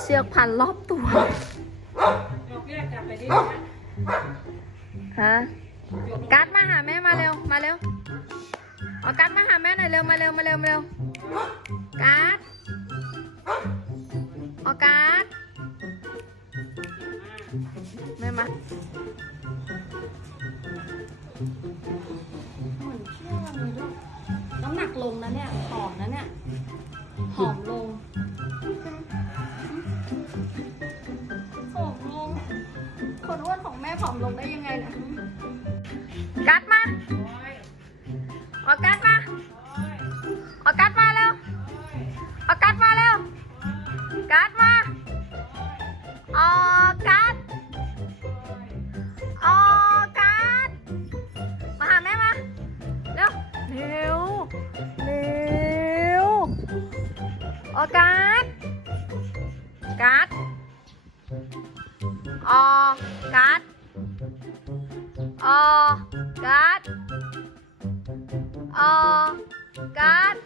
เชือกพันรอบตัวยกแยกจับไปดิฮะกัดมาหาแม่มาเร็วมาเร็วเอากัดมาหาแม่หน่อยเร็วมาเร็วมาเร็วมาเร็วกัดเอากัดแม่มาเหมือนเชื่อเลยด้วยน้ำหนักลงนะเนี่ยหอมนะเนี่ยหอมล คนอ้วนของแม่ผอมลงได้ยังไงนี่ยกัดมาเอกัดมาเอกัดมาเร็วเอกัดมาเร็วกัดมาเอกัดเอกัดมาหาแม่มาเร็วเร็วเร็วเอกัดกัด ออกัดออกัดออกัด